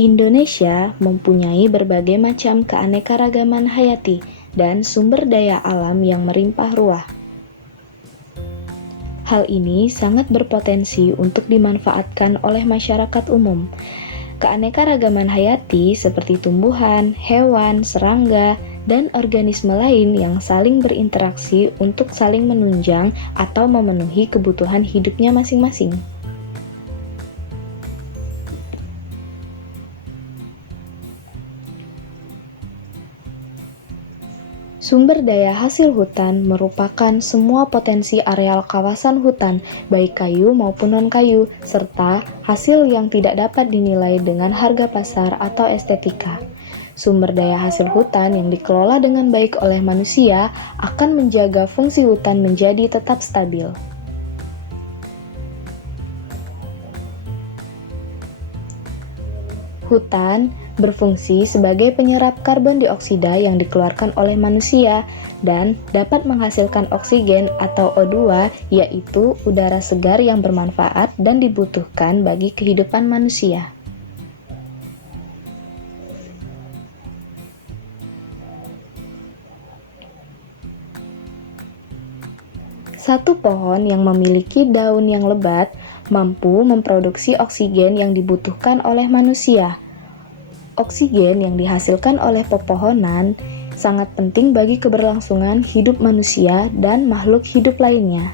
Indonesia mempunyai berbagai macam keanekaragaman hayati dan sumber daya alam yang melimpah ruah. Hal ini sangat berpotensi untuk dimanfaatkan oleh masyarakat umum. Keanekaragaman hayati seperti tumbuhan, hewan, serangga, dan organisme lain yang saling berinteraksi untuk saling menunjang atau memenuhi kebutuhan hidupnya masing-masing. Sumber daya hasil hutan merupakan semua potensi areal kawasan hutan, baik kayu maupun non-kayu, serta hasil yang tidak dapat dinilai dengan harga pasar atau estetika. Sumber daya hasil hutan yang dikelola dengan baik oleh manusia akan menjaga fungsi hutan menjadi tetap stabil. Hutan berfungsi sebagai penyerap karbon dioksida yang dikeluarkan oleh manusia dan dapat menghasilkan oksigen atau O2, yaitu udara segar yang bermanfaat dan dibutuhkan bagi kehidupan manusia. Satu pohon yang memiliki daun yang lebat mampu memproduksi oksigen yang dibutuhkan oleh manusia. Oksigen yang dihasilkan oleh pepohonan sangat penting bagi keberlangsungan hidup manusia dan makhluk hidup lainnya.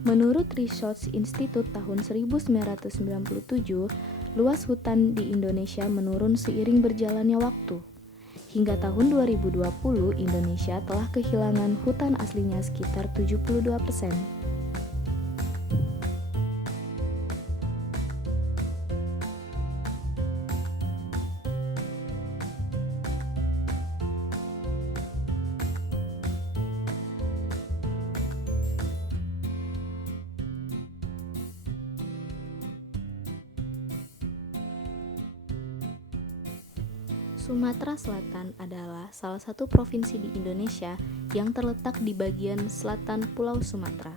Menurut Research Institute tahun 1997, luas hutan di Indonesia menurun seiring berjalannya waktu. Hingga tahun 2020, Indonesia telah kehilangan hutan aslinya sekitar 72%. Sumatera Selatan adalah salah satu provinsi di Indonesia yang terletak di bagian selatan Pulau Sumatera.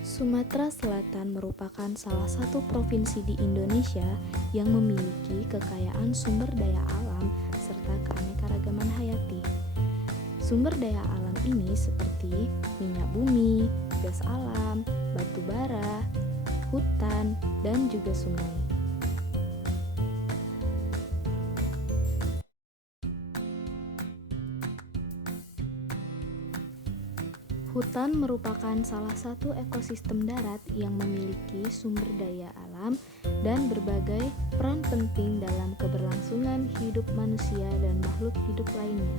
Sumatera Selatan merupakan salah satu provinsi di Indonesia yang memiliki kekayaan sumber daya alam serta keanekaragaman hayati. Sumber daya alam ini seperti minyak bumi, gas alam, batu bara, hutan, dan juga sungai. Hutan merupakan salah satu ekosistem darat yang memiliki sumber daya alam dan berbagai peran penting dalam keberlangsungan hidup manusia dan makhluk hidup lainnya.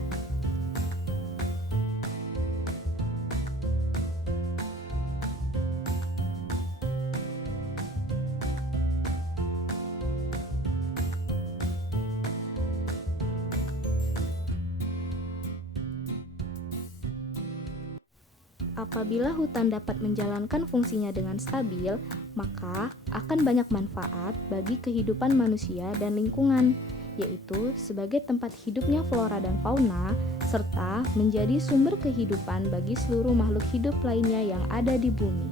Apabila hutan dapat menjalankan fungsinya dengan stabil, maka akan banyak manfaat bagi kehidupan manusia dan lingkungan, yaitu sebagai tempat hidupnya flora dan fauna, serta menjadi sumber kehidupan bagi seluruh makhluk hidup lainnya yang ada di bumi.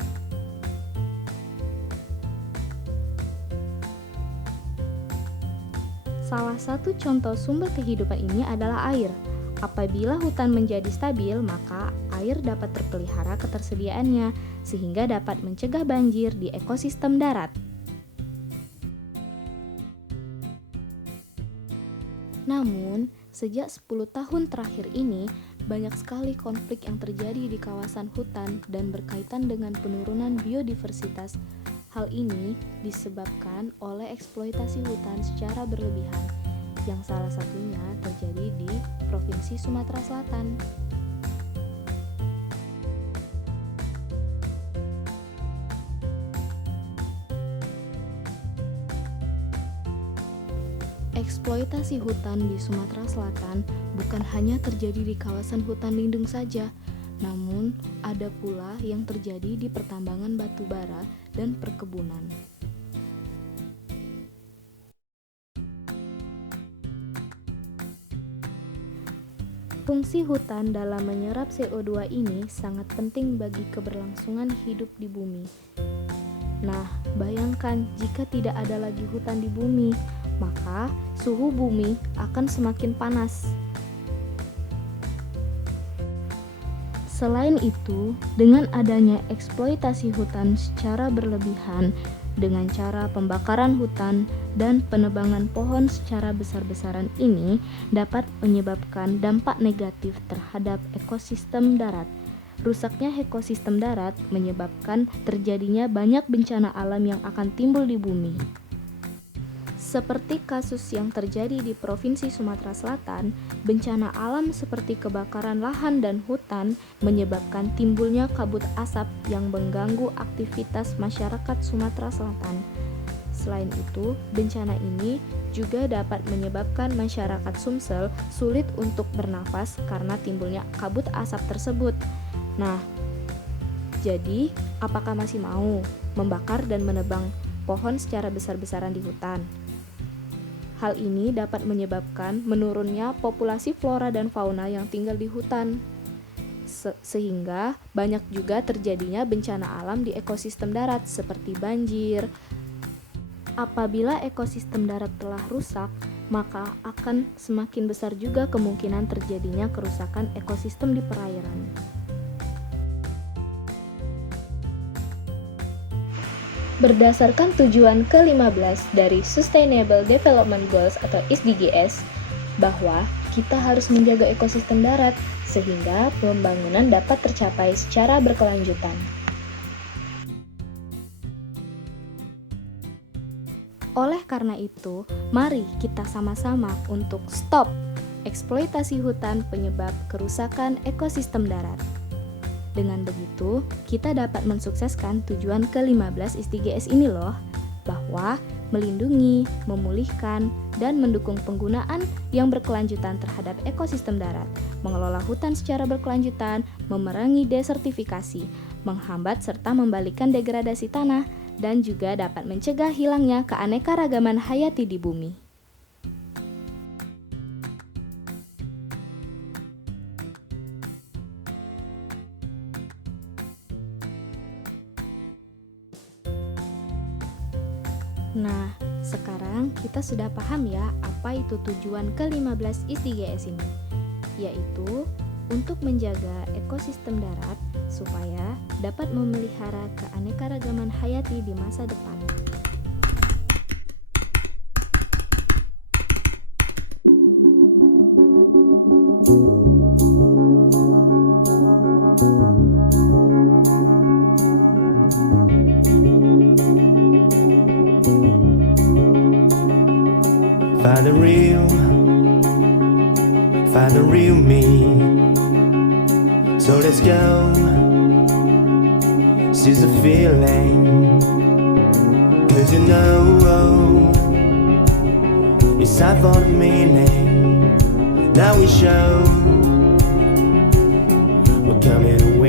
Salah satu contoh sumber kehidupan ini adalah air. Apabila hutan menjadi stabil, maka air dapat terpelihara ketersediaannya, sehingga dapat mencegah banjir di ekosistem darat. Namun, sejak 10 tahun terakhir ini, banyak sekali konflik yang terjadi di kawasan hutan dan berkaitan dengan penurunan biodiversitas. Hal ini disebabkan oleh eksploitasi hutan secara berlebihan, yang salah satunya terjadi di Provinsi Sumatera Selatan. Eksploitasi hutan di Sumatera Selatan bukan hanya terjadi di kawasan hutan lindung saja, namun ada pula yang terjadi di pertambangan batu bara dan perkebunan. Fungsi hutan dalam menyerap CO2 ini sangat penting bagi keberlangsungan hidup di bumi. Nah, bayangkan jika tidak ada lagi hutan di bumi, maka suhu bumi akan semakin panas. Selain itu, dengan adanya eksploitasi hutan secara berlebihan, dengan cara pembakaran hutan dan penebangan pohon secara besar-besaran ini dapat menyebabkan dampak negatif terhadap ekosistem darat. Rusaknya ekosistem darat menyebabkan terjadinya banyak bencana alam yang akan timbul di bumi. Seperti kasus yang terjadi di Provinsi Sumatera Selatan, bencana alam seperti kebakaran lahan dan hutan menyebabkan timbulnya kabut asap yang mengganggu aktivitas masyarakat Sumatera Selatan. Selain itu, bencana ini juga dapat menyebabkan masyarakat Sumsel sulit untuk bernafas karena timbulnya kabut asap tersebut. Nah, jadi apakah masih mau membakar dan menebang pohon secara besar-besaran di hutan? Hal ini dapat menyebabkan menurunnya populasi flora dan fauna yang tinggal di hutan, sehingga banyak juga terjadinya bencana alam di ekosistem darat seperti banjir. Apabila ekosistem darat telah rusak, maka akan semakin besar juga kemungkinan terjadinya kerusakan ekosistem di perairan. Berdasarkan tujuan ke-15 dari Sustainable Development Goals atau SDGs, bahwa kita harus menjaga ekosistem darat sehingga pembangunan dapat tercapai secara berkelanjutan. Oleh karena itu, mari kita sama-sama untuk stop eksploitasi hutan penyebab kerusakan ekosistem darat. Dengan begitu, kita dapat mensukseskan tujuan ke-15 SDGs ini loh, bahwa melindungi, memulihkan, dan mendukung penggunaan yang berkelanjutan terhadap ekosistem darat, mengelola hutan secara berkelanjutan, memerangi desertifikasi, menghambat serta membalikkan degradasi tanah, dan juga dapat mencegah hilangnya keanekaragaman hayati di bumi. Nah, sekarang kita sudah paham ya apa itu tujuan ke-15 SDGs ini, yaitu untuk menjaga ekosistem darat supaya dapat memelihara keanekaragaman hayati di masa depan. Find the real me. So let's go, seize the feeling. 'Cause you know it's time for the meaning. Now we show we're coming away.